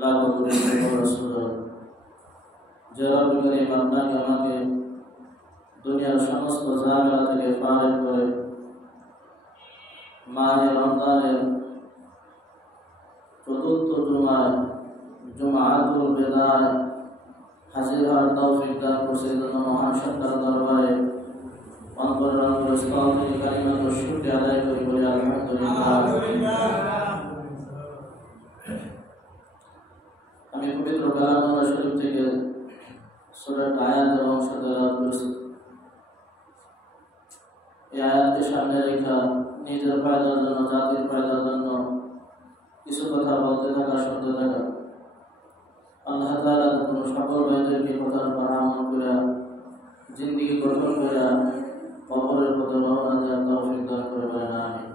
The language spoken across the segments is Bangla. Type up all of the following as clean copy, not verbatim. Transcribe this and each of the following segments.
লাখো কোটি রাসূল যারা বিকারী আপনাকে আমাকে দুনিয়ার সমস্ত ঝামেলা থেকে ফারেক করে মাহে রমজানের চতুর্থ জুমাতুল বিদায় হাজির হওয়ার তৌফিক দান করছে। এই জন্য মহান সত্তার দরবারে অন্তরের অন্তরস্থল থেকে কালিমাতুর শুকরিয়া আদায় করি, বলি আলহামদুলিল্লাহ। আমি পবিত্র কালামুল্লাহ শরীফ থেকে সূরা আয়াতের অংশ তেলাওয়াত করেছি। এই আয়াতকে সামনে রেখে নিজের ফায়দার জন্য, জাতির ফায়দার জন্য কিছু কথা বলতে থাকা, শুনতে থাকা। আল্লাহ তাআলা কোন সকল ভাইদেরকে কথার উপর আমল করে জিন্দেগি গঠন করে কবরের পথে রওনা দেওয়ার তৌফিক দান করে, বলেন আমিন।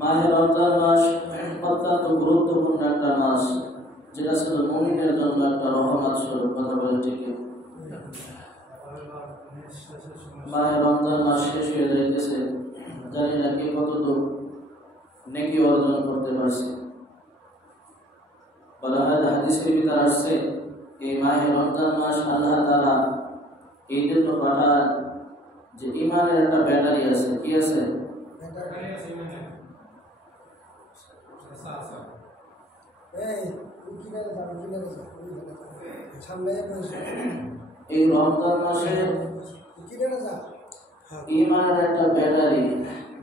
মাহে রমজান মাস অত্যন্ত গুরুত্বপূর্ণ একটা মাস, যেটা ছিল মুমিনের জন্য একটা রহমত স্বরূপ। কথা বলে ঠিক। মাহে রমজান মাস শেষ হয়ে যাইতেছে, জানি না কে কতটুকু নেকি অর্জন করতে পারছে। বলা হয় হাদিসের ভিতরে আসছে, এই মাহে রমজান মাস আল্লাহ তাআলা এই জন্য পাঠান যে ইমানের একটা ব্যাটারি আছে। কি আছে? এই রমজান মাসে ইমানের একটা ব্যাটারি,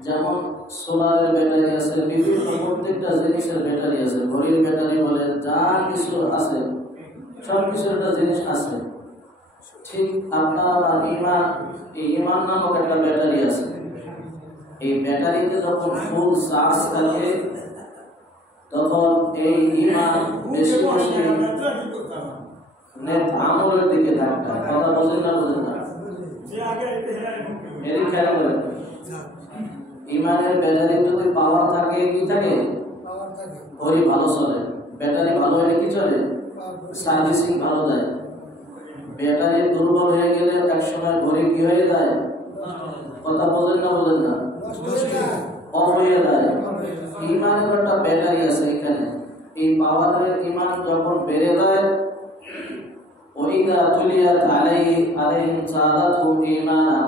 যেমন সোলারের ব্যাটারি আছে, বিভিন্ন প্রত্যেকটা জিনিসের ব্যাটারি আছে। ঘড়ির ব্যাটারি বলে, যা কিছু আছে সব কিছু একটা জিনিস আছে। ঠিক আপনার ইমান, এই ইমান নামক একটা ব্যাটারি আছে। এই ব্যাটারিতে যখন ফুল চার্জ থাকে তখন এই ইমান বেশি বেশি আমলের দিকে থাকবে। কথা বলেন না, বলেন না? এরই খেয়াল করেন, ইমানের ব্যাটারি যদি পাওয়ার থাকে, কি থাকে? ঘড়ি ভালো চলে। ব্যাটারি ভালো হলে কি চলে? সার্ভিসিং ভালো দেয়। ব্যাটারি দুর্বল হয়ে গেলে এক সময় ঘড়ি কি হয়ে যায়? কথা বলেন না, বলেন না? অফ হয়ে যায়। ইমানের একটা ব্যাটারি আছে এখানে। এই পাওয়ারের ইমান যখন বেড়ে যায়, ওইদা তুলিয়াত আলাইহিম সাদাতুহুম ঈমানা,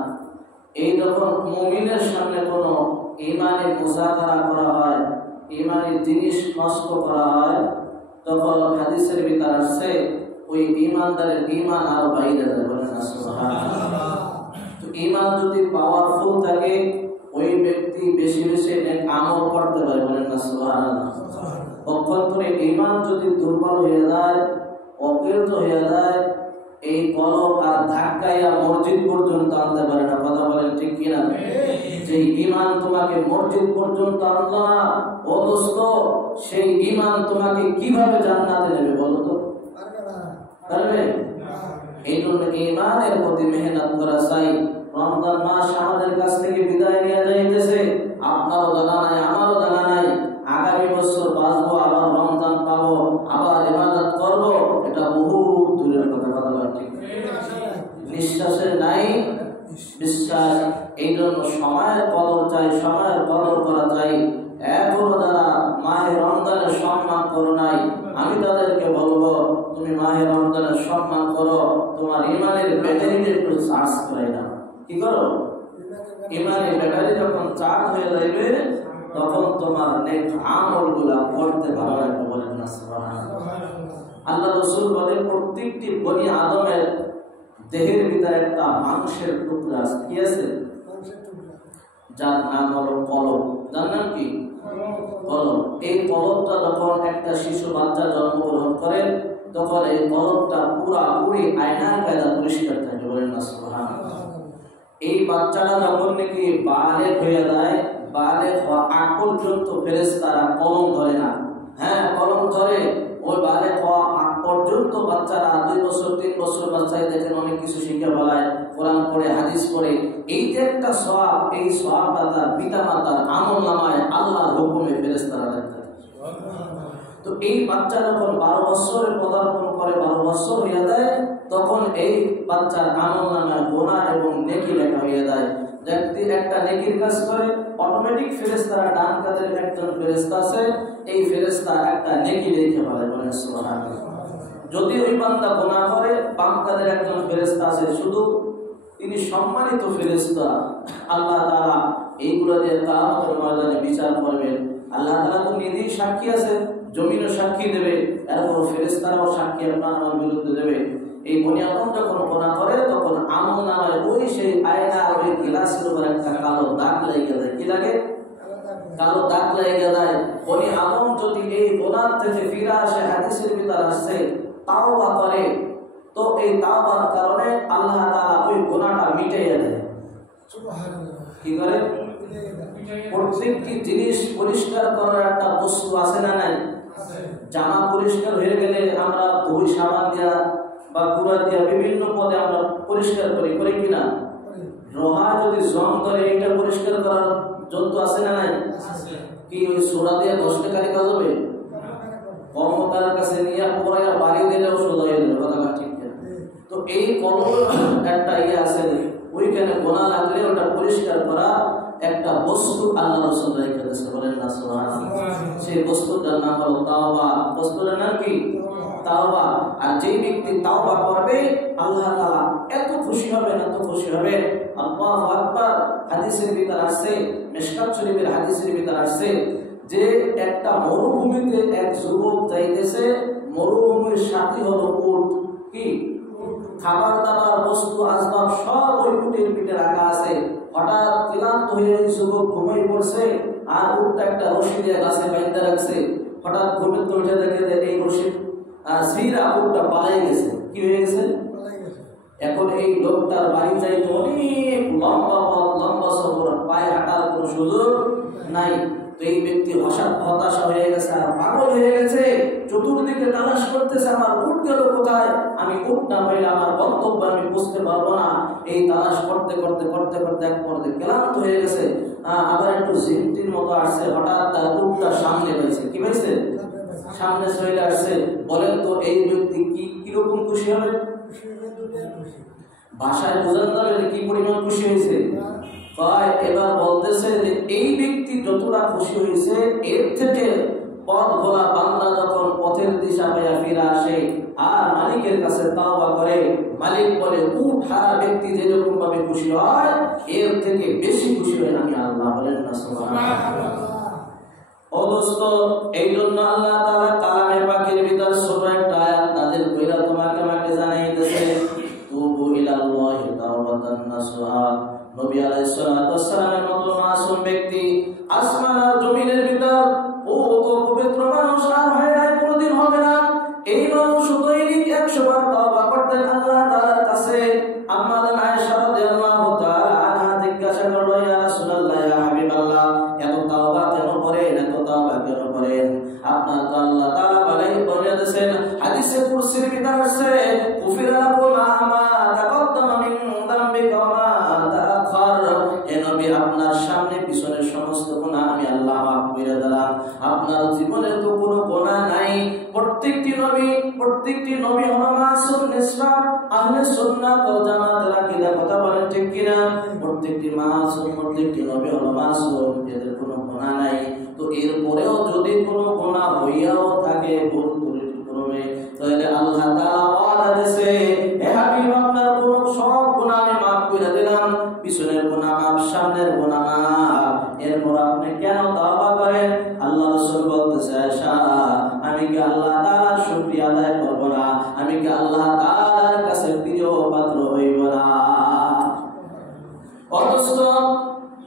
এই যখন মুমিনের সামনে কোনো ইমানি মুযাকারা করা হয়, ইমানি জিনিস নষ্ট করা হয়, তখন হাদিসের ভিতরে আসছে ওই ইমানদারের ইমান আরো বাইরে যায়। বলেন না সুবহানাল্লাহ। তো ইমান যদি পাওয়ারফুল থাকে, ওই ব্যক্তি বেশি বেশি নেক আমল করতে পারে। বলেন না সুবহানাল্লাহ। পক্ষান্তরে ইমান যদি দুর্বল হয়ে যায়, অকৃত হয়ে যায়, এই কলব আর ধাক্কাইয়া মসজিদ পর্যন্ত আনতে পারে না। কথা বলেন ঠিক কিনা? যে ইমান তোমাকে মসজিদ পর্যন্ত আনলো না, ও দোস্ত, সেই ইমান তোমাকে কিভাবে জান্নাতে নেবে বলো তো? পারবে? এই জন্য ইমানের প্রতি মেহনত করা চাই। রমজান মাস আমাদের কাছ থেকে বিদায় নিয়ে যাইতেছে, আপনারও জানা নাই, আমারও জানা নাই। আগামী বছর বাঁচবো, আবার রমজান পাবো, আবার ইবাদত করবো, এটা বহু দূরের কথা। কথা বলা ঠিক নিঃশ্বাসে নাই বিশ্বাস। এই জন্য সময়ের কদর চাই, সময়ের কদর করা চাই। এখনো যারা মাহে রমজানের সম্মান করো নাই, আমি তাদেরকে বলবো, তুমি মাহে রমজানের সম্মান করো, তোমার ইমানের ব্যাটারিটা একটু চার্জ করে নাও। কি করো? ইমানের ব্যাটারি যখন চার্জ হয়ে যাবে, তখন তোমার নেক আমলগুলা করতে ভালো লাগবে। বলেন না সুবহানাল্লাহ। আল্লাহ রাসূল বলেন, প্রত্যেকটি বনি আদমের দেহের ভিতরে একটা মাংসের টুকরা আছে। কি আছে? যার নাম হলো কলব। যার নাম কি? কলব। এই কলবটা যখন একটা শিশু বাচ্চা জন্মগ্রহণ করে, তখন এই কলবটা পুরাপুরি আয়নার কায়দা পরিষ্কার থাকে। বলেন না সুবহানাল্লাহ। এই বাচ্চাটা যখন নাকি বালেগ হয়ে যায়, বালেগ হওয়া আগ পর্যন্ত ফেরেশতারা কলম ধরে না। হ্যাঁ, কলম ধরে। ওই বালেগ হওয়া আগ পর্যন্ত বাচ্চারা 2 বছর 3 বছর বাচ্চাই দেখেন অনেক কিছু শিখে ফেলায়, কোরআন পড়ে, হাদিস পড়ে। এই যে একটা সওয়াব, এই সওয়াবটা তার পিতা মাতার আমলনামায় আল্লাহর হুকুমে ফেরেশতারা লেখে। তো এই বাচ্চা যখন 12 বছরে পদার্পণ করে, 12 বছর হয়ে যায়, তখন এই বাচ্চার আমলনামায় গুনাহ এবং নেকির কাজ করে অটোমেটিক ফেরেশতারা ডান কাদের একজন ফেরেশতা আছে এই ফেরেশতা একটা নেকি লিখে ফেলে বলেন সুবহানাল্লাহ যদি ওই বান্দা গুনাহ করে বাম কাদের একজন ফেরেশতা আছে শুধু তিনি সম্মানিত ফেরেশতা আল্লাহ তাআলা এইগুলো দিয়ে কিয়ামতের ময়দানে বিচার করবেন আল্লাহ তাআলা তো নিজেই সাক্ষী আছে জমিনও সাক্ষী দেবে এরপর ফেরেশতারাও সাক্ষী আপনার আমার বিরুদ্ধে দেবে এই বনি আদম যখন গুনাহ করে তখন আমলনামায় ওই সেই আয়নার ওই গ্লাসের উপর একটা কালো দাগ লেগে যায় কি লাগে কালো দাগ লেগে যায় বনি আদম যদি এই গুনাহ থেকে ফিরে আসে হাদিসের ভিতর আসছে তাওবা করে তো এই তাওবার কারণে আল্লাহ তাআলা ওই গুনাহটা মিটিয়ে দেয় সুবহানাল্লাহ কি করে প্রত্যেকটি জিনিস পরিষ্কার করার একটা বস্তু আছে না নাই জামা পরিষ্কার হয়ে গেলে আমরা ধুই সাবান দিয়া বা গুঁড়া দিয়া বিভিন্ন পদে আমরা পরিষ্কার করি কিনা লোহা যদি জং করে এটা পরিষ্কার করার যন্ত্র আছে না নাই কি ওই সোডা দিয়ে 10 টাকার কাজ হবে কর্মকারের কাছে নিয়ে পড়াইয়া বাড়ি দিলেও সোজা হয়ে যাবে কথা ঠিক না তো এই কলম একটা আছে ওইখানে গোনা লাগলে ওটা পরিষ্কার করা একটা বস্তু আল্লাহ রাসূল রেখে দিয়েছে বলেন না সুবহানাল্লাহ সেই বস্তুটার নাম হলো তাওবা বস্তুটার নাম কি তাওবা আর যেই ব্যক্তি তাওবা করবে আল্লাহ তাআলা এত খুশি হবেন আল্লাহু আকবার হাদিসের ভিতর আছে মিশকাত শরীফের হাদিসের ভিতর আছে যে একটা মরুভূমিতে এক যুবক যাইতেছে মরুভূমির সাথী হলো উট কি খাবার দাবার বস্তু আসবাব সব ওই উটের পিঠে রাখা আছে হঠাৎ ক্লান্ত হয়ে যুবক ঘুমিয়ে পড়ছে আর উটটা একটা রশি দিয়ে গাছে বাইন্ধা রাখছে হঠাৎ ঘুমের তো উঠে দেখে যে এই রশি সিরা উটটা পালাই গেছে কি হয়ে গেছে এখন এই লোকটার বাড়ি যাইতে অনেক লম্বা সফর পায়ে হাঁটার কোনো সুযোগ নাই তো এই ব্যক্তি হতাশা হয়ে গেছে আর পাগল হয়ে গেছে চতুর্দিকে তালাশ করতেছে আমার উট গেল কোথায় আমি উট না পাইলে আমার গন্তব্য আমি বুঝতে পারবো না এই তালাশ করতে এক পর্যায়ে ক্লান্ত হয়ে গেছে আবার একটু জিমটির মতো আসছে হঠাৎ তার উটটা সামনে পাইছে কি পাইছে সামনে চলে আসছে বলেন তো এই ব্যক্তি কিরকম খুশি হবে ভাষায় বোঝানো যাবে কি পরিমাণ খুশি হয়েছে এবার বলতেছে যে এই ব্যক্তি যতটা খুশি হয়েছে এর থেকে পথ ভোলা বান্দা যখন পথের দিশা পাইয়া ফিরে আসে আর মালিকের কাছে তাওবা করে মালিক বলে উট হারা ব্যক্তি যেরকম ভাবে খুশি হয় এর থেকে বেশি খুশি হয় আমি আল্লাহ বলেন না সুবহানাল্লাহ ও দোস্ত এই জন্য আল্লাহ তাআলা কালামে পাকের ভিতর ছোট একটা আয়াত নাযিল কইরা তোমাকে আমাকে জানাইতেছে তুবু ইলাল্লাহি তাওবাতান নাসুহা নবী আলাইহিস সালাতু ওয়াস সালামের মতো মাসুম ব্যক্তি আসমান আর জমিনের ভিতর ও তো পবিত্র মানুষ আর হয় না কোনোদিন হবে না এই মানুষ দৈনিক 100 বার তওবা করতেন আল্লাহ তাআলার কাছে আম্মা আয়েশা রাদিয়াল্লাহু তাআলা আনহা জিজ্ঞাসা করলো ইয়া রাসূলুল্লাহ ইয়া হাবিবাল্লাহ এত তওবা কেন করেন আপনার তো আল্লাহ তাআলা বলে দিয়েছেন হাদিসে কুরসির ভিতর আছে কুফিরা লাকুম মা তাকদ্দামা মিন যামবিকা ওয়া মা তাআখার হে নবী আপনার সামনে পিছনে সমস্ত গুনাহ আমি আল্লাহ মাফ করে দিলাম আপনার জীবনে তো কোনো গুনাহ নাই প্রত্যেকটি নবী হলো মাসুম নিসবাত আহলে সুন্নাত ওয়াল জামাতের আকীদা কথা বলেন ঠিক কি না প্রত্যেকটি নবী হলো মাসুম এদের কোনো গুনাহ নাই তো এরপরেও যদি কোনো গুনাহ হইয়াও থাকে ভুল ত্রুটি তাহলে আল্লাহ তাআলা ওয়াদা দিয়েছে হে হাবিব আপনার কোন সব গুনাহ আমি maaf করে দিলাম পিছনের গুনাহ maaf সামনের গুনাহ maaf এরপর আপনি কেন তওবা করেন আল্লাহ রাসূল বলতেছে আয়েশা আমি কি আল্লাহ তাআলার শুকরিয়া আদায় করব না আমি কি আল্লাহ তাআলার কাছে প্রিয় পাত্র হইব না অথচ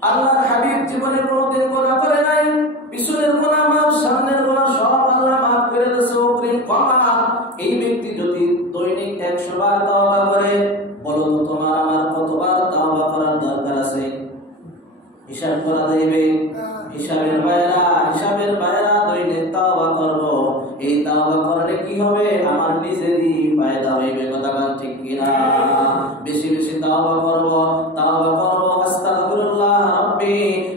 আল্লাহর হাবিব জীবনে কোনোদিন গুনাহ করে নাই পিছনের গুনাহ maaf সামনের গুনাহ সব আল্লাহ maaf করে দিয়েছে অগ্রিম ক্ষমা এই ব্যক্তি যদি দৈনিক 100 বার তওবা করে বলো তো তোমার আমার কতবার তওবা করার দরকার আছে হিসাব করা যাবে হিসাবের বাইরা দৈনিক তওবা করব এই তওবা করলে কি হবে আমার নিজেরই ফায়দা হইবে কথা ঠিক কি না বেশি বেশি তওবা করব আস্তাগফিরুল্লাহ রাব্বি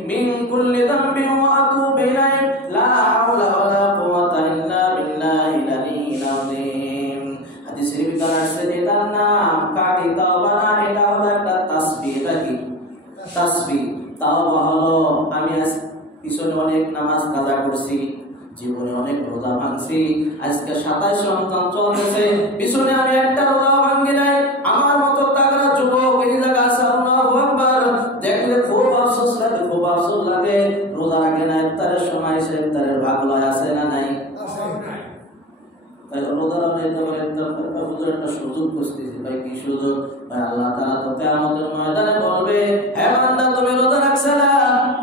মিন কুল্লি যামবি ওয়া আতুবু ইলাইহি লা হাওলা ওয়ালা কুওয়াতা ইল্লা বিল্লাহিল আলিয়্যিল আযীম হাদিসের ভিতরে আছে এটার নাম কাটি তওবা না এটা হলো একটা তাসবিহ এটা কি তাসবিহ তাও হলো আমি আজ পিছনে অনেক নামাজ কাজা করছি, জীবনে অনেক রোজা ভাঙছি, আজকে 27 রমজান চলতেছে, পিছনে আমি একটা রোজা ভাঙি নাই। আমার মতো তাগড়া যুবক এই জায়গা আছে, আল্লাহু আকবার, দেখলে খুব আফসোস লাগে, খুব আফসোস লাগে। রোজা রাখে না, ইফতারের সময় সে ইফতারের ভাগ লয় আছে না নাই? তাই রোজা রাখলে একটা সুযোগ খুঁজতেছি। ভাই কি সুযোগ? ভাই আল্লাহ তাআলা তো কিয়ামতের ময়দানে বলবে, হে বান্দা তুমি রোজা রাখছ না?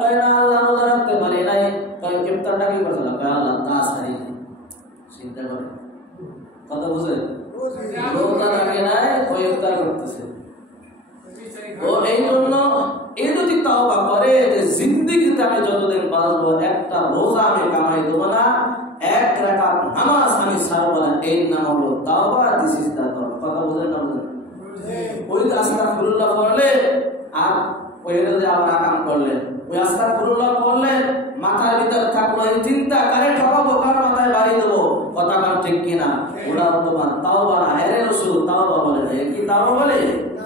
ভাই না আল্লাহ রোজা রাখতে পারি নাই। ভাই ইফতারটা কি করছিলাম? ভাই আল্লাহ তা ছাড়ি নাই। চিন্তা করে কথা বুঝে, রোজা রাখে নাই, ওই ইফতার করতেছে। তো এই জন্য এই যদি তাওবা করে যে জিন্দেগিতে আমি যতদিন বাঁচবো একটা রোজা আমি কামাই দেবো না, এক রাকাত নামাজ আমি ছাড়বো না, এর নাম হলো তাওবা। দিস ইজ দা তাওবা। কথা বুঝেন না? বুঝেন? ওই আস্তাগফিরুল্লাহ পড়লে আর ওই যে আবার আকাম করলেন, ওই আস্তাগফিরুল্লাহ পড়লে মাথার ভিতর থাকলো এই চিন্তা, কারে ঠকাবো, কার মাথায় বাড়ি দেবো, কথা কার ঠিক কিনা? ওটা তোমার তাওবা না। এর রাসূল তাওবা বলে না। কি তাওবা বলে?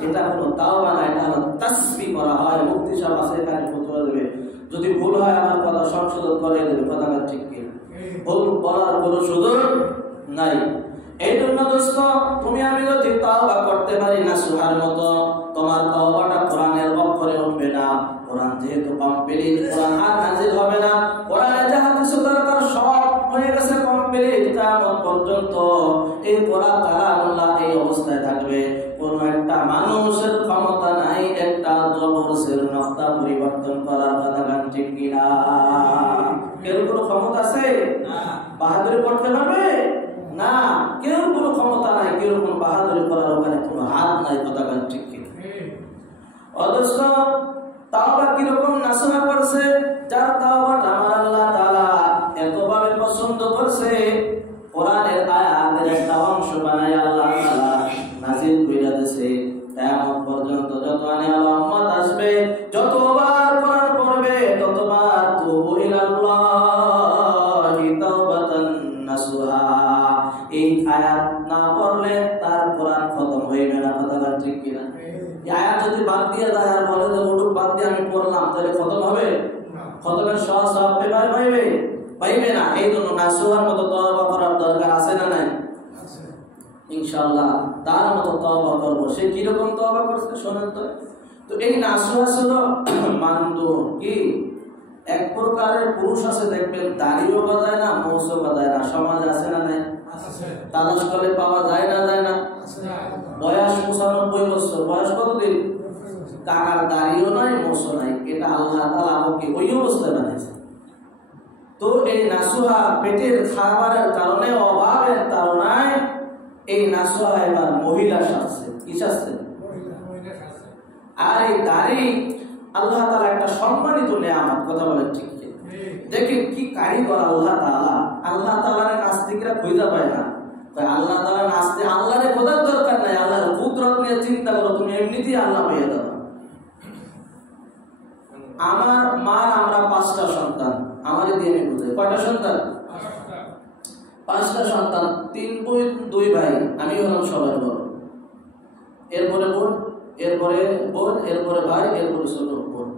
এটা কোনো তাওবা না, এটা হলো তাসবিহ করা হয়। মুফতি সাহেব আছে এখানে ফতোয়া দেবে, যদি ভুল হয় আমার কথা সংশোধন করে দেবে, কথা কার ঠিক কিনা? ভুল বলার কোনো সুযোগ নাই। এই জন্য দোস্ত, তুমি আমি যদি তাওবা করতে পারি না সুহার মতো, তোমার তাওবাটা কোরআনের অক্ষরে উঠবে না। কোরআন যেহেতু কমপ্লিট, কোরআন আর নাযিল হবে না। কোরআনে যাহা কিছু দরকার সব হয়ে গেছে কমপ্লিট। কিয়ামত পর্যন্ত এই কোরআন কালামুল্লাহ এই অবস্থায় থাকবে। কোন একটা মানুষের ক্ষমতা নাই একটা জবরসের নকতা পরিবর্তন করার, কথা গান ঠিক কিনা? কেউ কোনো ক্ষমতা আছে? বাহাদুরি করতে পারবে না, কেউ কোনো ক্ষমতা নাই, কেউ কোনো বাহাদুরি করার ওখানে কোনো হাত নাই, কথা গান ঠিক কিনা? অথচ তাওবা কিরকম নাসুহা করছে, যার তাওবাটা আমার আল্লাহ তাআলা এতভাবে পছন্দ করছে, কোরআনের আয়াতের একটা অংশ বানায় আল্লাহ তাআলা নাযিল কইরা দিয়েছে। কিয়ামত পর্যন্ত যত উম্মত আসবে, যতবার কোরআন পড়বে, ততবার তুবু ইলাল্লাহি তাওবাতান নাসুহা। এই আয়াত না পড়লে তার কোরআন খতম হইবে না, কথা ঠিক কিনা? এই আয়াত যদি বাদ দিয়ে দেয় আর বলে যে ওটুক বাদ দিয়ে আমি পড়লাম, তাহলে খতম হবে? খতমের সওয়াব পাইবে না। এই জন্য নাসুহার মতো তওবা করার দরকার আছে না নাই? ইনশাআল্লাহ তার মতো তওবা করব। সে কি রকম তওবা করছে শুনেন তো। তো এই নাসুহা ছিল মানদু কি এক প্রকারের পুরুষ আছে, দেখবেন দাড়িও বাঁধায় না, মোছও বাঁধায় না, সমাজ আছে না নাই? তালাশ করলে পাওয়া যায় না, যায় না? বয়স 95 বছর, বয়স কতদিন? কাকার দাড়িও নাই, মোছও নাই। এটা আল্লাহ তাআলা ওকে ওই অবস্থায় বানাইছে। তো এই নাসুহা পেটের খাবারের কারণে, অভাবের কারণে এই নাসুহা এবার মহিলা সাজছে। কি সাজছে? আর এই দাড়ি আল্লাহ তাআলা একটা সম্মানিত নেয়ামত, কথা বলেন ঠিক কি? দেখেন কি কারিগর আল্লাহ তাআলা। আল্লাহ তাআলার নাস্তিকরা খুঁজে পায় না। তাই আল্লাহ তাআলা নাস্তে আল্লাহরে খোঁজার দরকার নাই, আল্লাহর কুদরত নিয়ে চিন্তা করো, তুমি এমনিতেই আল্লাহ পেয়ে যাবে। আমার মা, আমরা 5টা সন্তান, আমারে দিয়ে আমি বুঝাই, কয়টা সন্তান? 5টা সন্তান, 3 বোন 2 ভাই, আমি হলাম সবার বড়। এরপরে বোন, এরপরে বোন, এরপরে ভাই, এরপরে ছোট বোন।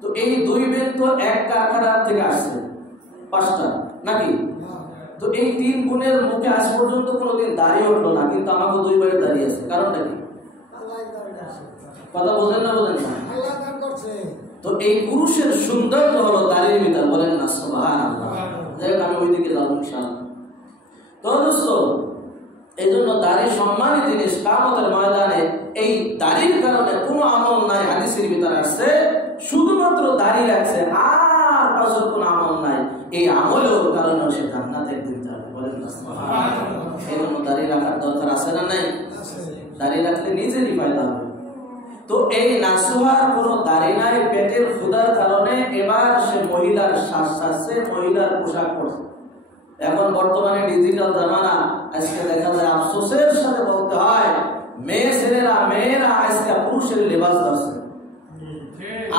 তো এই 2 বোন তো এক কারখানা থেকে আসছে, 5টা নাকি? তো এই 3 বোনের মুখে আজ পর্যন্ত কোনোদিন দাড়ি উঠলো না, কিন্তু আমাকে 2 ভাইয়ের দাড়ি আছে। কারণটা কি? কথা বোঝেন না? বোঝেন না? তো এই পুরুষের সৌন্দর্য হলো দাড়ির ভিতর, বলেন না সুবহানাল্লাহ। যাই হোক, আমি ওইদিকে যাবো ইনশাআল্লাহ। তো দোস্ত, এই জন্য দাড়ি সম্মানী জিনিস। কিয়ামতের ময়দানে এই দাড়ির কারণে কোনো আমল নাই, হাদিসের ভিতরে আসছে, শুধুমাত্র দাড়ি রাখছে আর পাঁচর কোনো আমল নাই। এই আমলের কারণে সে জান্নাতে একদিন যাবে, বলেন না সুবহানাল্লাহ। এই জন্য দাড়ি রাখার দরকার আছে না নাই? দাড়ি রাখলে নিজেরই ফায়দা হবে। তো এই নাসুহার কোনো দাড়ি নাই, পেটের ক্ষুধার কারণে এবার সে মহিলার শ্বাস ছাড়ছে, মহিলার পোশাক পরছে। এখন বর্তমানে ডিজিটাল জামানা, আজকে দেখা যায় আফসোসের সাথে বলতে হয়, মেয়েরা আজকে পুরুষের লেবাস ধরছে,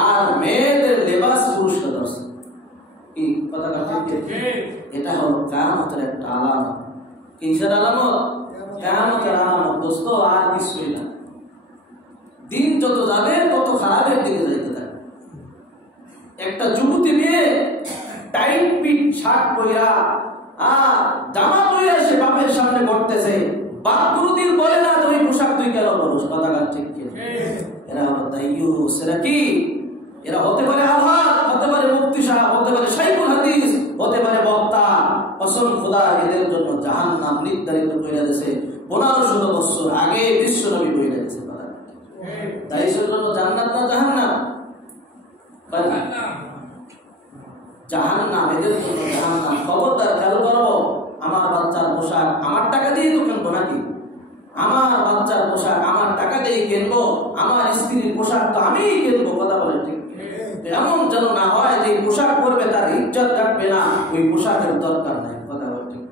আর মেয়েদের লেবাস পুরুষরা ধরছে। কি কথা ঠিক? এটা হলো কিয়ামতের একটা আলামত। কিসের আলামত? কিয়ামতের আলামত দোস্ত, আর কিছুই না। দিন যত যাবে তত খারাপের দিকে যাইতে থাকবে। একটা যুবতী মেয়ে টাইট পিট শার্ট পরা জামা পরা সে বাপের সামনে করতেছে, বাপ কোনদিন বলে না তুই পোশাক তুই কেন পরস? কথা কার ঠিক কি? এরা দাইয়ুস, এরা কি? এরা হতে পারে আলহাদ, হতে পারে মুফতি সাহেব, হতে পারে শাইখুল হাদিস, হতে পারে বক্তা। কসম খোদা, এদের জন্য জাহান্নাম নির্ধারিত কইরা দিয়েছে 1500 বছর আগে বিশ্ব নবী কইরা দিয়েছে। কথা তাই জন্য জান্নাত না জাহান্নাম? জাহান্নাম, এদের জন্য জাহান্নাম। খবরদার খেয়াল করবো, আমার বাচ্চার পোশাক আমার টাকা দিয়ে তো কিনবো নাকি? আমার বাচ্চার পোশাক আমার টাকা দিয়ে কিনবো, আমার স্ত্রীর পোশাক তো আমিই কিনবো। কথা বলে ঠিক? এমন যেন না হয় যে পোশাক পরবে তার ইজ্জত রাখবে না, ওই পোশাকের দরকার নাই। কথা বলে ঠিক?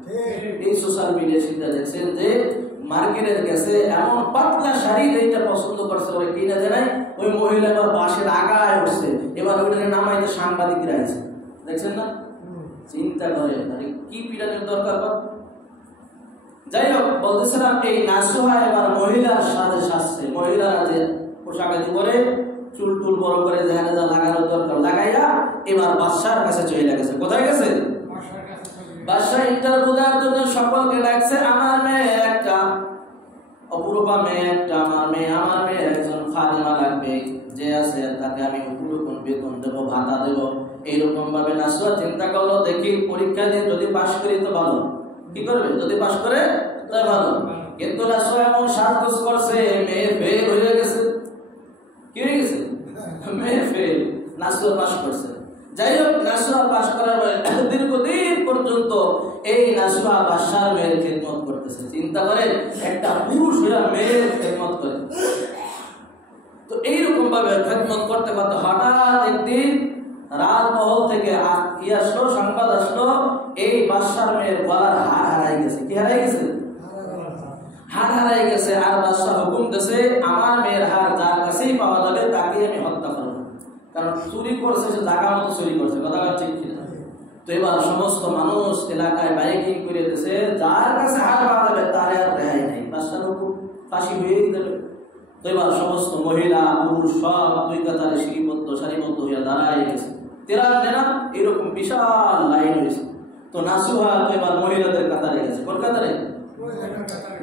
এই সোশ্যাল মিডিয়া সেটা দেখছেন যে মার্কেটের গেছে এমন পাতলা শাড়ি এইটা পছন্দ করছে, ওই কিনে দেয় নাই, ওই মহিলা এবার বাসের আগায় উঠছে, এবার ওইটা নামাইতে সাংবাদিকরা আছে, দেখছেন না? চিন্তা করে কি পিটানের দরকার। যাই হোক, বলতেছিলাম এই নাসুহা এবার মহিলার সাথে সাজছে। মহিলারা যে পোশাক আদি পরে চুল টুল বড় করে যেখানে যা লাগানোর দরকার লাগাইয়া এবার বাদশার কাছে চলে গেছে। কোথায় গেছে? বাদশা ইন্টারভিউ দেওয়ার জন্য সকলকে ডাকছে। আমার মেয়ে একটা অপরূপা মেয়ে, একটা আমার মেয়ের একজন খাদেমা লাগবে, যে আছে তাকে আমি উপরূপণ বেতন দেবো, ভাতা দেবো। এইরকম ভাবে নাসুহা চিন্তা করলো, দেখি পরীক্ষা দিয়ে যদি পাশ করি তো ভালো, কি করবে? যদি পাশ করে তাই ভালো। কিন্তু নাসুহা এমন সাজগোজ করছে, মেয়ে ফেল হয়ে গেছে। কি হয়ে গেছে? মেয়ে ফেল, নাসুহা পাশ করছে। যাই হোক, নাসুহা পাশ করার পরে দীর্ঘদিন পর্যন্ত এই নাসুহা বাদশার মেয়ের খেদমত করতেছে। চিন্তা করেন, একটা পুরুষ হইয়া মেয়ের খেদমত করে। তো এইরকম ভাবে খেদমত করতে করতে হঠাৎ একদিন রাজমহল থেকে কি আসলো, সংবাদ আসলো, এই বাদশার মেয়ের গলার হাড় হারাই গেছে। কি হারাই গেছে? হাড় হারাই গেছে। আর বাদশা হুকুম দিয়েছে, আমার মেয়ের হাড় যার কাছেই পাওয়া যাবে তাকে আমি হত্যা করবো। কারণ চুরি করছে, সে জায়গা মতো চুরি করছে। কথা ঠিক কিনা? তো এবার সমস্ত মানুষ এলাকায় বাইকিং করে দিয়েছে, যার কাছে হাড় পাওয়া যাবে তার আর রেহাই নেই, বাদশার হুকুম, ফাঁসি হয়েই দেবে। তো এবার সমস্ত মহিলা পুরুষ সব দুই কাতারে সারিবদ্ধ হইয়া দাঁড়ায় গেছে। এরকম বিশাল লাইন হয়েছে। তো নাসুহা এবার মহিলাদের কাতারে গেছে। কোন কাতারে?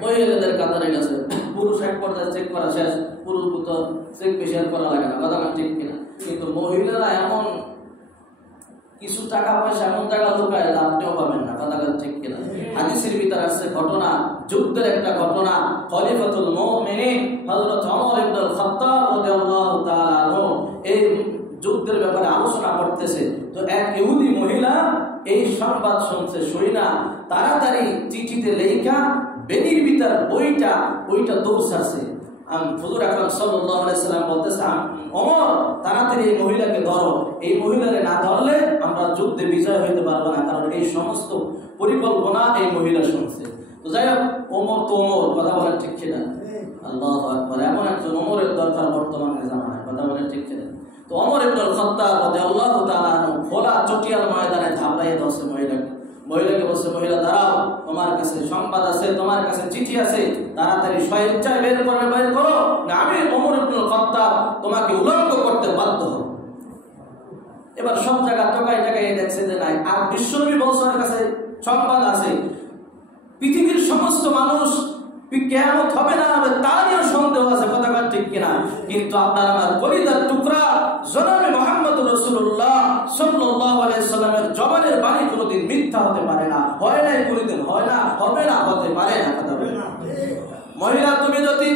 মহিলাদের কাতারে গেছে। পুরুষ এক পর্যায়ে চেক করা শেষ, পুরুষ তো চেক বেশি আর করা লাগে না। কথা ঠিক কিনা? কিন্তু মহিলারা এমন কিছু টাকা পয়সা এমন টাকা লুকায়, আপনিও পাবেন না। কথা ঠিক কিনা? হাদিসের ভিতরে আসছে ঘটনা, যুদ্ধের একটা ঘটনা। খলিফাতুল মুমিনিন হযরত ওমর ইবনে খাত্তাব রাদিয়াল্লাহু তাআলা আনহু এই যুদ্ধের ব্যাপারে আলোচনা করতেছে। তো এক ইহুদি মহিলা এই সংবাদ শুনছে, শুইনা তাড়াতাড়ি চিঠিতে লেখা বেনির ভিতর বইটা দৌড়াচ্ছে। হুজুর আকরাম সাল্লাল্লাহু আলাইহি সাল্লাম বলতেছে, ওমর তাড়াতাড়ি এই মহিলাকে ধরো, এই মহিলাকে না ধরলে আমরা যুদ্ধে বিজয় হইতে পারবো না, কারণ এই সমস্ত পরিকল্পনা এই মহিলা শুনছে। তো যাই হোক, ওমর তো ওমর, কথা বলেন ঠিক কিনা? আল্লাহু আকবার। এমন একজন ওমরের দরকার বর্তমানে জামানায়। কথা বলেন ঠিক কিনা? তো ওমর ইবনে খাত্তাব রাদিয়াল্লাহু তাআলা আনহু খোলা চটিয়াল ময়দানে ঝাঁপাইয়ে ধরছে মহিলাকে বলছে, মহিলা দাঁড়াও, তোমার কাছে সংবাদ আছে, তোমার কাছে চিঠি আছে, তাড়াতাড়ি স্বেচ্ছায় বের করো, না আমি ওমর ইবনে খাত্তাব তোমাকে উলঙ্গ করতে বাধ্য হব। এবার সব জায়গা টাকায় দেখছে যে নাই। আর বিশ্বনবী বলছেন কাছে সংবাদ আছে, পৃথিবীর সমস্ত মানুষ কিয়ামত হবে না হবে তারও সন্দেহ আছে। কথা ঠিক কিনা? কিন্তু আপনার আমার কলিজার টুকরা জনাবে মুহাম্মদুর রাসূলুল্লাহ সাল্লাল্লাহু আলাইহি সাল্লামের জবানের বাণী কোনোদিন মিথ্যা হতে পারে না, হয় নাই কোনোদিন, হয় না, হবে না, হতে পারে না। কথা বলে না। মহিলা, তুমি যদি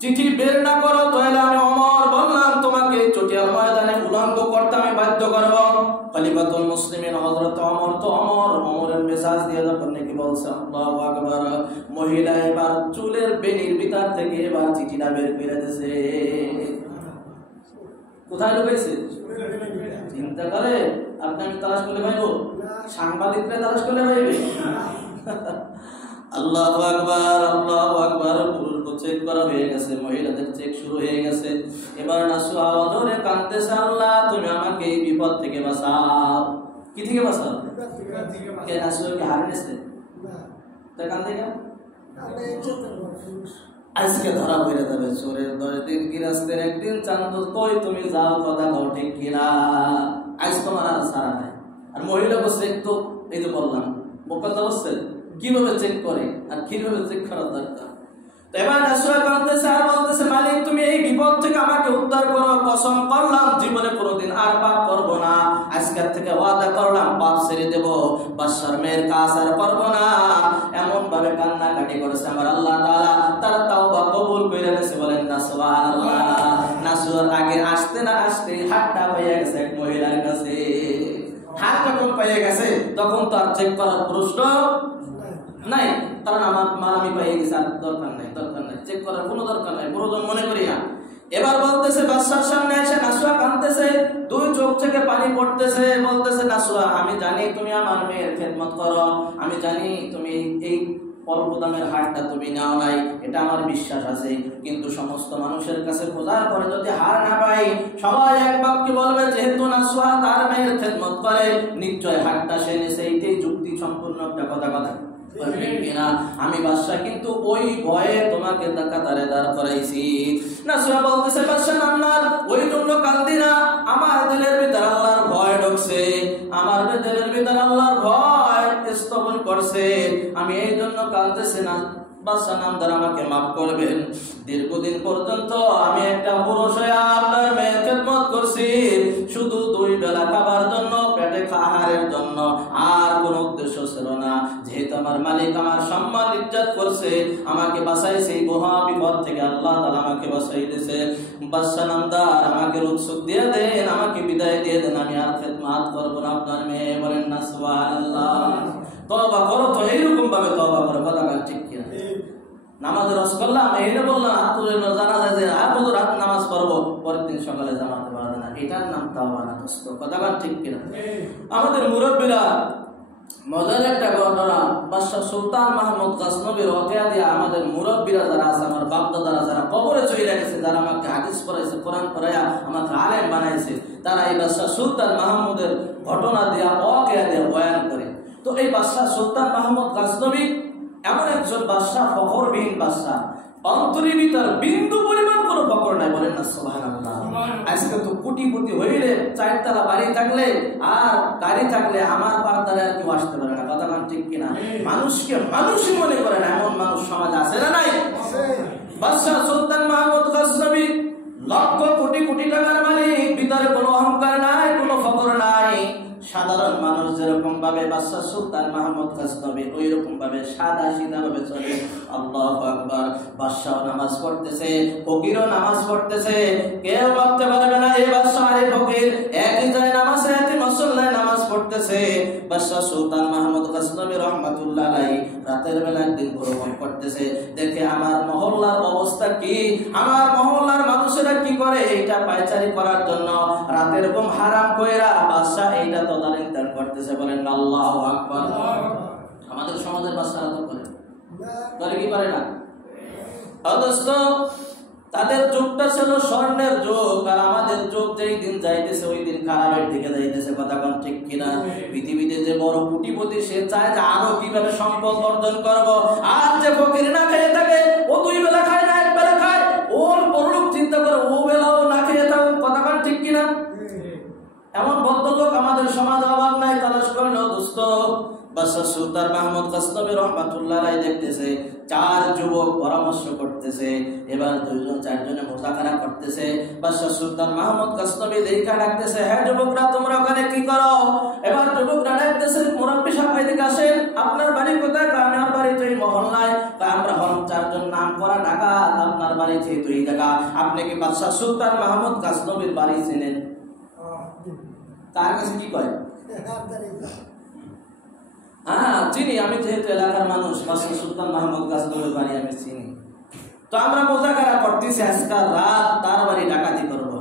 চিঠি বের না করো তাহলে আমি ওমর বললাম তোমাকে চটিয়াল ময়দানে উলঙ্গ করতে আমি বাধ্য করব। খলিফাতুল মুসলিমিন হযরত ওমর তো ওমরের মেজাজ দিয়ে যখন নাকি বলছে আল্লাহু আকবার, মহিলা এবার চুলের বেনির ভিতর থেকে এবার চিঠিটা বের করে দিয়েছে। কোথায় লুকাইছে? চিন্তা করে আপনি আমি তালাশ করলে পাইবো? সাংবাদিকরা তালাশ করলে পাইবে? আল্লাহু আকবার, আল্লাহু আকবার। পুরুষ চেক করা হয়ে গেছে, মহিলাদের চেক শুরু হয়ে গেছে। এবার নাসুহা ধরে কাঁদতেছে, আল্লাহ তুমি আমাকে এই বিপদ থেকে বাঁচাও। কি থেকে বাঁচাও? কে নাসুহা কি হারিয়েছে? তাই কাঁদে কেন? আজকে ধরা পড়ে যাবে চোরের 10 দিন গৃহস্থের 1 দিন চাঁদ। কই তুমি যাও, কথা কও ঠিক কিনা? আজ তোমার আর সারা নাই। আর মহিলাকে চেক তো এই যে বললাম কথা হচ্ছে কিভাবে চেক করে আর কিভাবে চেক করার দরকার। এবার নাসুয়া কাঁদতেছে আর বলতেছে, মালিক তুমি এই বিপদ থেকে আমাকে উদ্ধার করো, কসম করলাম জীবনে কোনোদিন আর পাপ করব না, আজকের থেকে ওয়াদা করলাম পাপ ছেড়ে দেব, বাদশার মেয়ের কাজ আর করব না। এমন ভাবে কান্নাকাটি করেছে আমার আল্লাহ তাআলা তার তাওবা কবুল করে নিয়েছে। বলেন না সুবহানাল্লাহ। নাসুয়ার আগে আসতে না আসতে হাতটা পাইয়া গেছে এক মহিলার কাছে। হাত যখন পাইয়া গেছে তখন তো আর চেক করার প্রশ্ন নাই, কারণ আমার মাল আমি পাইয়ে গেছি, আর দরকার নাই চেক করার কোনো দরকার নাই, প্রয়োজন মনে করি না। এবার বলতেছে বাদশার সামনে এসে নাসুয়া কাঁদতেছে, দুই চোখ থেকে পানি পড়তেছে, বলতেছে নাসুয়া আমি জানি তুমি আমার মেয়ের খেদমত করো, আমি জানি তুমি এই অল্প দামের হারটা তুমি নাও নাই, এটা আমার বিশ্বাস আছে, কিন্তু সমস্ত মানুষের কাছে খোঁজার পরে যদি হার না পাই সবাই এক বাক্যে বলবে যেহেতু নাসুয়া তার মেয়ের খেদমত করে নিশ্চয় হারটা সে নিছে। এইটাই যুক্তি সম্পূর্ণ একটা কথা। আমি বাদশা কিন্তু ওই ভয়ে তোমাকে কাতারে দাঁড় করাইছি। নাসুয়া বলতেছে বাদশা আল্লাহর ওই জন্য কান্দি না, আমার দিলের ভিতর আল্লাহর ভয় ঢুকছে, আমার দিলের ভিতর আল্লাহর ভয় স্থাপন করছে, আমি এই জন্য কাঁদতেছি না। বাদশা নামদার আমাকে মাফ করবেন, দীর্ঘদিন পর্যন্ত আমি একটা পুরুষ হয়ে আপনার মেয়ের খেদমত করছি শুধু 2 বেলা খাবার জন্য, পেটে আহারের জন্য, আর কোনো উদ্দেশ্য ছিল না। যেহেতু আমার মালিক আমার সম্মান ইজ্জত করছে, আমাকে বাঁচাইছে এই মহা বিপদ থেকে, আল্লাহ তাআলা আমাকে বাঁচাই দিয়েছে। বাদশা নামদার আমাকে রুখসুখ দিয়ে দেন, আমাকে বিদায় দিয়ে দেন, আমি আর খেদমত করব না আপনার মেয়ে। বলেন না সুবহানাল্লাহ। তওবা করো তো এইরকম ভাবে তওবা করো, কথা কার ঠিক কিনা? নামাজের রস করলাম এইটা বললাম হাত তুলে জানা যায় যে আর বছর রাত নামাজ পড়বো, পরের দিন সকালে জামাতে পারবে না, এটার নাম তাওবা না দোস্ত, কথা কার ঠিক কিনা? আমাদের মুরব্বীরা মজার একটা ঘটনা, বাদশাহ সুলতান মাহমুদ গজনবীর ওয়াকিয়া দিয়ে আমাদের মুরব্বীরা যারা আছে, আমার বাপ দাদারা যারা কবরে চলে গেছে, যারা আমাকে হাদিস পড়াইছে, কোরআন পড়াইয়া আমাকে আলেম বানাইছে, তারা এই বাদশাহ সুলতান মাহমুদের ঘটনা দিয়া ওয়াকিয়া দিয়ে বয়ান করে। তো এই বাদশাহ সুলতান মাহমুদ গজনবী এমন একজন বাদশাহ, ফখরবিহীন বাদশাহ, অন্তরের ভিতর বিন্দু পরিমাণ কোনো ফখর নাই। বলেন না সুবহানাল্লাহ। আজকে তো কোটিপতি হইলে 4 তলা বাড়ি থাকলে আর গাড়ি থাকলে আমার পারদারে আর কেউ আসতে পারে না, কথা ঠিক কিনা? মানুষকে মানুষই মনে করে না, এমন মানুষ সমাজ আছে না নাই? বাদশাহ সুলতান মাহমুদ গজনবী লক্ষ কোটি কোটি টাকার মালিক, ভিতরে কোনো অহংকার নাই, কোনো ফখর নাই। সাধারণ মানুষ যেরকম ভাবে বাদশাহ সুলতান মাহমুদ গজনবী ওই রকম ভাবে সাদা সিধা ভাবে চলে। আল্লাহু আকবার। বাদশাহ নামাজ পড়তেছে, ফকিরও নামাজ পড়তেছে, কেউ ভাবতে পারবে না এই বাদশাহ আর এই ফকির একই যায় নামাজে, একই মুসল্লায় নামাজ পড়তেছে। বাদশাহ সুলতান মাহমুদ গজনবী রাহমাতুল্লাহ আলাইহি রাতের বেলা একদিন ভ্রমণ করতেছে, দেখে আমার মহল্লার অবস্থা কি, আমার মহল্লার মানুষেরা কি করে, এইটা পায়চারি করার জন্য রাতের ঘুম হারাম কইরা বাদশাহ এইটা তদারকিদার করতেছে। বলেন আল্লাহু আকবার। আমাদের সমাজের বাদশারা তো করে কি পারে না? দোস্ত, তাদের যুগটা ছিল স্বর্ণের যুগ, আর আমাদের যুগ যেই দিন যাইতেছে ওই দিন খারাপের দিকে যাইতেছে, কথা কোন ঠিক কিনা? পৃথিবীতে যে বড় কোটিপতি সে চায় যে আরো কিভাবে সম্পদ অর্জন করব, আর যে ফকির না খেয়ে থাকে ও 2 বেলা খায় না 1 বেলা খায়, ওর বড়লোক চিন্তা করে ও বেলাও না খেয়ে থাক, কথা কোন ঠিক কিনা? এমন ভদ্রলোক আমাদের সমাজে অভাব নাই, তালাশ করলো দোস্ত। বাদশাহ সুলতান মাহমুদ গজনবী রাহমাতুল্লাহ আলাইহি দেখতেছে 4 যুবক পরামর্শ করতেছে, এবার 2-4 জনে মুযাকারা করতেছে। বাদশাহ সুলতান মাহমুদ গজনবী দেখা ডাকতেছে, হ্যাঁ যুবকরা তোমরা ওখানে কি করো? এবার যুবকরা ডাকতেছে, মুরব্বি সাহেব এদিকে আসেন, আপনার বাড়ি কোথায়? আমার বাড়ি তো এই মহল্লায়। আমরা হলাম 4 জন নাম করা ঢাকা, আপনার বাড়ি যেহেতু এই জায়গা, আপনি কি বাদশাহ সুলতান মাহমুদ গজনবীর বাড়ি চেনেন? তার কাছে কি কয়? হ্যাঁ চিনি, আমি যেহেতু এলাকার মানুষ, বাদশাহ সুলতান মাহমুদ গজনবীর বাড়ি আমি চিনি। তো আমরা মুযাকারা করতেছি আজকে রাত তার বাড়ি ডাকাতি করব।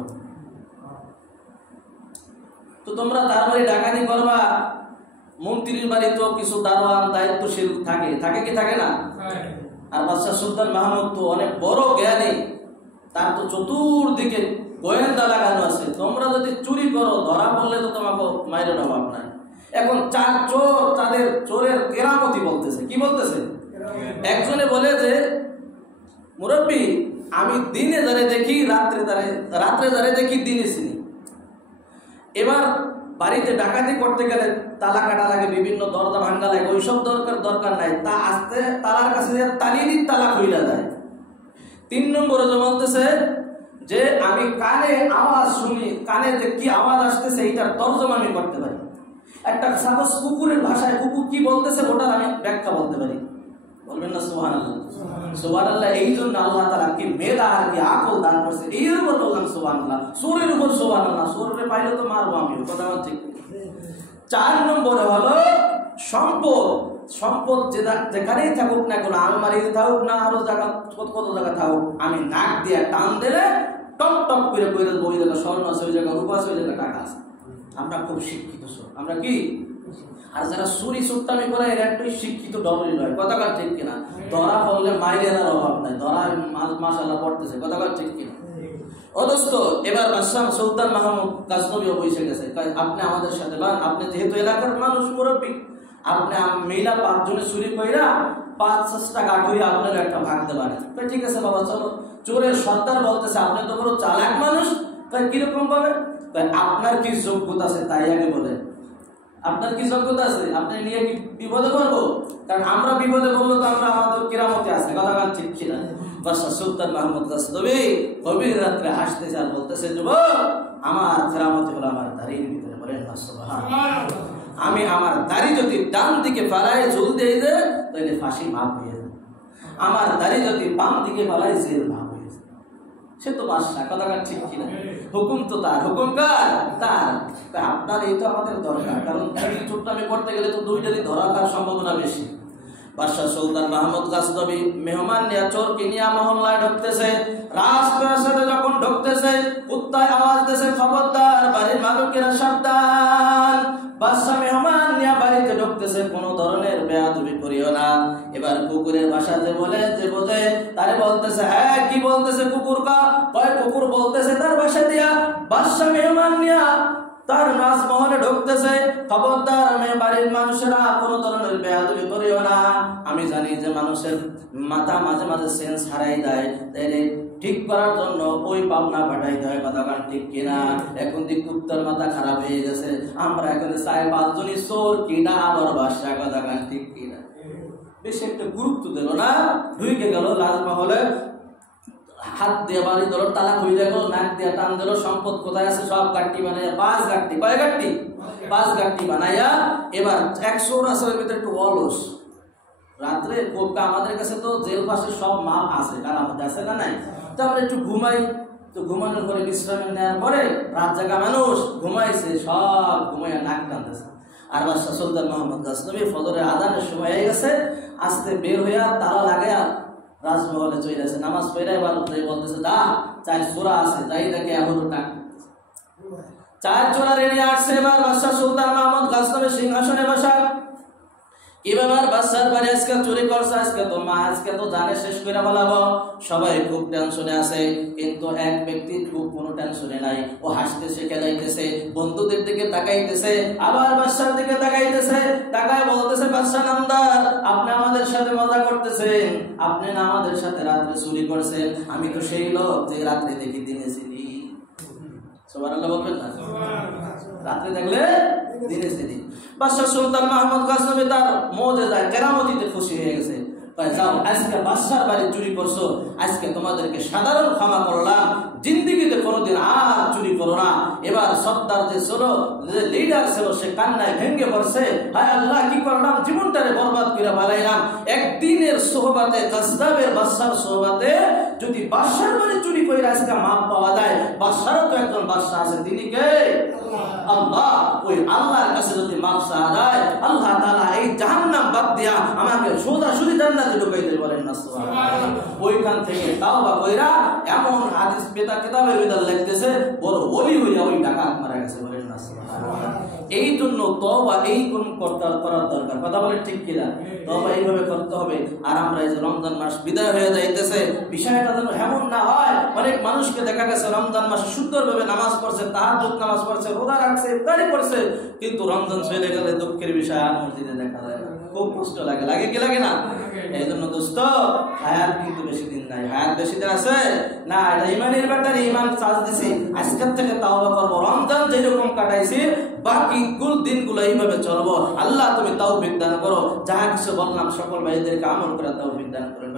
তো তোমরা তার বাড়ি ডাকাতি করবা, মন্ত্রীর বাড়ি তো কিছু দারোয়ান দায়িত্বশীল থাকে কি থাকে না? আর বাদশাহ সুলতান মাহমুদ তো অনেক বড় জ্ঞানী, তার তো চতুর্দিকে গোয়েন্দা লাগানো আছে। তোমরা যদি চুরি করো ধরা পড়লে তো তোমাকে মাইরের অভাব নাই। এখন 4 চোর তাদের চোরের কেরামতি বলতেছে। কি বলতেছে? একজনে বলে যে মুরব্বী আমি দিনে যারে দেখি রাত্রে যারে দেখি দিনে চিনি। এবার বাড়িতে ডাকাতি করতে গেলে তালা কাটা লাগে, বিভিন্ন দরজা ভাঙ্গা লাগে, ওইসব দরকার নাই, তা আস্তে তালার কাছে তালিয়ে তালা খুইলা দেয়। 3 নম্বরে যে বলতেছে যে আমি কানে আওয়াজ শুনি, কানে যে কি আওয়াজ আসতেছে এইটার তর্জমা আমি করতে পারি। একটা সাপোজ কুকুরের ভাষায় কুকুর কি বলতেছে ওটার আমি ব্যাখ্যা বলতে পারি। বলবেন না সুবহানাল্লাহ? সুবহানাল্লাহ। এই জন্য আল্লাহ তাআলা কি মেধা আর কি আকল দান করছে, এর উপর বললাম সুবহানাল্লাহ। সূরের উপর সুবহানাল্লাহ, সূরে পাইলে তো মারবো আমি, কথা ঠিক। 4 নম্বরে হলো সম্পদ। সম্পদ যেখানেই থাকুক না কেন, আলমারিতে থাকুক না আরো জায়গা কত জায়গা থাকুক, আমি নাক দিয়ে টান দিলে টপ টপ করে বইরে ওই জায়গা স্বর্ণ আছে, ওই জায়গা রূপা আছে, ওই জায়গা টাকা আছে। আমরা খুব শিক্ষিত, আমরা কি? আর যারা চুরি চুট্টামি করে এরা একটু শিক্ষিত ডবলই নয়, কথাকার ঠিক কিনা? ধরা পড়লে মাইরের অভাব নাই, ধরা মাশাআল্লাহ পড়তেছে, কথাকার ঠিক কিনা? ও দোস্ত, এবার বাদশাহ সুলতান মাহমুদ গাজনবীও বসে গেছে। আপনি আমাদের সাথে বান, আপনি যেহেতু এলাকার মানুষ মুরব্বী, আপনি মেয়েরা 5 জনে চুরি কইরা 5-6টা কাঠ হইয়া আপনার একটা ভাগ দেবেন। ঠিক আছে বাবা চলো। চোরের সর্দার বলতেছে আপনি তো বড় চালাক মানুষ, তাই কিরকম পাবে? তাই আপনার কি যোগ্যতা আছে তাই আগে বলেন। আপনার কি যোগ্যতা আছে? আপনি নিয়ে কি বিপদে পড়বো? কারণ আমরা বিপদে পড়লো তো আমরা আমাদের কেরামতে আছে, কথা গান ঠিক ছিল। বাদশাহ সুলতান মাহমুদ গাজনবী গভীর রাত্রে হাসতেছে আর বলতেছে, যুবক আমার কেরামতি হলো আমার দাড়ির ভিতরে। বলেন না সুবহানাল্লাহ। আমি আমার দাড়ি যদি ডান দিকে ফালায় ঝুল দিয়ে দেয় তাহলে ফাঁসি মাপ হয়ে যায়, আমার দাড়ি যদি বাম দিকে ফালায় জেল মাপ হয়ে যায়। সে তো বাদশা, কথা ঠিক কিনা? হুকুম তো তার, হুকুম কার? তার। আপনার এই তো আমাদের দরকার, কারণ চুট্টামি করতে গেলে তো দুইটারই ধরা খাওয়ার সম্ভাবনা বেশি। বাদশাহ সুলতান মাহমুদ গাজনবী মেহমান নিয়ে চোরকে নিয়ে মহল্লায় ঢুকতেছে। রাজপ্রাসাদে যখন ঢুকতেছে কুত্তায় আওয়াজ দিতেছে, খবরদার বাড়ির মালিকেরা সাবধান। বাদশা মেহমান নিয়ে বাড়িতে ঢুকতেছে, কোন ধরনের বেয়াদবি করিও না। এবার কুকুরের ভাষাতে বলে যে বোঝে তারে বলতেছে, হ্যাঁ কি বলতেছে কুকুর কা? কয় কুকুর বলতেছে তার ভাষা দিয়া বাদশা মেহমান নিয়ে তার রাজমহলে ঢুকতেছে, খবরদার বাড়ির মানুষেরা কোন ধরনের বেয়াদবি করিও না। আমি জানি যে মানুষের মাথা মাঝে মাঝে সেন্স হারাই দেয়, তাই ঠিক করার জন্য ওই পাবনা পাঠাই দেয়, কথা গান ঠিক কিনা? এখন দি কুত্তার মাথা খারাপ হয়ে গেছে, আমরা এখন 4-5 জনই চোর কিনা আবার বাদশা, কথা গান ঠিক কিনা? বেশি একটা গুরুত্ব দিল না, ঢুকে গেল রাজমহলে, হাত দিয়ে বাড়ি ধরো, তালা খুলে গেল, নাক দিয়ে টান দিল, সম্পদ কোথায় আছে সব গাঠি বানাইয়া 5 গাঠি, কয় গাঠি? 5 গাঠি বানাইয়া এবার 100 রাসের ভিতরে একটু অলস রাত্রে আমাদের কাছে তো জেল পাশে সব মাপ আছে, কার আমাদের আছে না নাই? তারপরে একটু ঘুমাই, তো ঘুমানোর পরে বিশ্রাম নেওয়ার পরে রাত জাগা মানুষ ঘুমাইছে, সব ঘুমাইয়া নাক টানতেছে। আর বাদশাহ সুলতান মাহমুদ গাজনবী ফজরের আজানের সময় হয়ে গেছে, আস্তে বের হইয়া তালা লাগাইয়া রাজমহলে চলে গেছে, নামাজ পড়ে এবার বলতেছে, দা 4 চোরা আছে, যাই দেখে এখনো ডাক 4 চোরা রেডি আসছে। এবার বাদশাহ সুলতান মাহমুদ গাজনবী সিংহাসনে বসা। কি ব্যাপার বাদশার বাড়ি আজকে চুরি করছে? আজকে তো জানে শেষ করে বলাবো। সবাই খুব টেনশনে আছে, কিন্তু এক ব্যক্তি খুব কোনো টেনশনে নাই। ও হাসতেছে, খেলাইতেছে, বন্ধুদের দিকে তাকাইতেছে, আবার বাদশার দিকে তাকাইতেছে, তাকায় বলতেছে, বাদশা নামদার আপনি আমাদের সাথে মজা করতেছেন, আপনি না আমাদের সাথে রাত্রে চুরি করছেন। আমি তো সেই লোক যে রাত্রে দেখি দিনে চিনি। সুবহানাল্লাহ বলবেন না? রাত্রে দেখলে দিনে চিনি। বাদশাহ সুলতান মাহমুদ গাজনবী তার মুজিজায় কেরামতিতে খুশি হয়ে গেছে। যাও, আজকে বাদশার বাড়ি চুরি করছো, আজকে তোমাদেরকে সাধারণ ক্ষমা করলাম, জিন্দিগিতে কোনোদিন আর চুরি করো না। এবার সর্দার যে ছিল, যে লিডার ছিল, সে কান্নায় ভেঙে পড়ছে, হায় আল্লাহ কি করলাম, জীবনটারে বরবাদ করে ফেলাইলাম। একদিনের সোহবাতে, কাজদাবের বাদশার সোহবাতে যদি বাদশার বাড়ি চুরি করে আজকে মাপ পাওয়া যায়, বাদশারও তো একজন বাদশা আছে, তিনি কে? আল্লাহ। ওই আল্লাহর কাছে যদি মাপ চাওয়া যায়, আল্লাহ তাআলা এই জাহান্নাম বাদ দিয়া আমাকে সোজাসুজি জান্নাতে ঢুকাইতে বলেন না সুবহানাল্লাহ। ওইখান থেকে তাওবা কইরা এমন হাদিস কিতাবের ভিতর লিখতেছে, বড় ওলি হইয়া ওই ডাকাত মারা গেছে, বলেন না সুবহানাল্লাহ। এই জন্য তওবা এই কোন করার দরকার। কথা বলে ঠিক কিনা? তওবা এইভাবে করতে হবে। আর আমরা এই যে রমজান মাস বিদায় হয়ে যাইতেছে, বিষয়টা যেন এমন না হয় অনেক মানুষকে দেখা গেছে রমজান মাসে সুন্দরভাবে নামাজ পড়ছে, তাহাজ্জুদ নামাজ পড়ছে, রোজা রাখছে, ইফতারি করছে, কিন্তু রমজান চলে গেলে দুঃখের বিষয় আর মসজিদে দেখা যায় না। খুব কষ্ট লাগে, লাগে কি লাগে না? এই জন্য দোস্ত, হায়াত কিন্তু বেশি দিন নাই, হায়াত বেশি দিন আছে না। এটা ইমানের ব্যাপারে, ইমান চার্জ দিছি, আজকের থেকে তাওবা করবো। রমজান যেরকম কাটাইছি বাকি দিনগুলো এইভাবে চলবো। আল্লাহ তুমি তৌফিক দান করো। যাহা কিছু বললাম সকল ভাইদেরকে আমল করে তৌফিক দান করেন।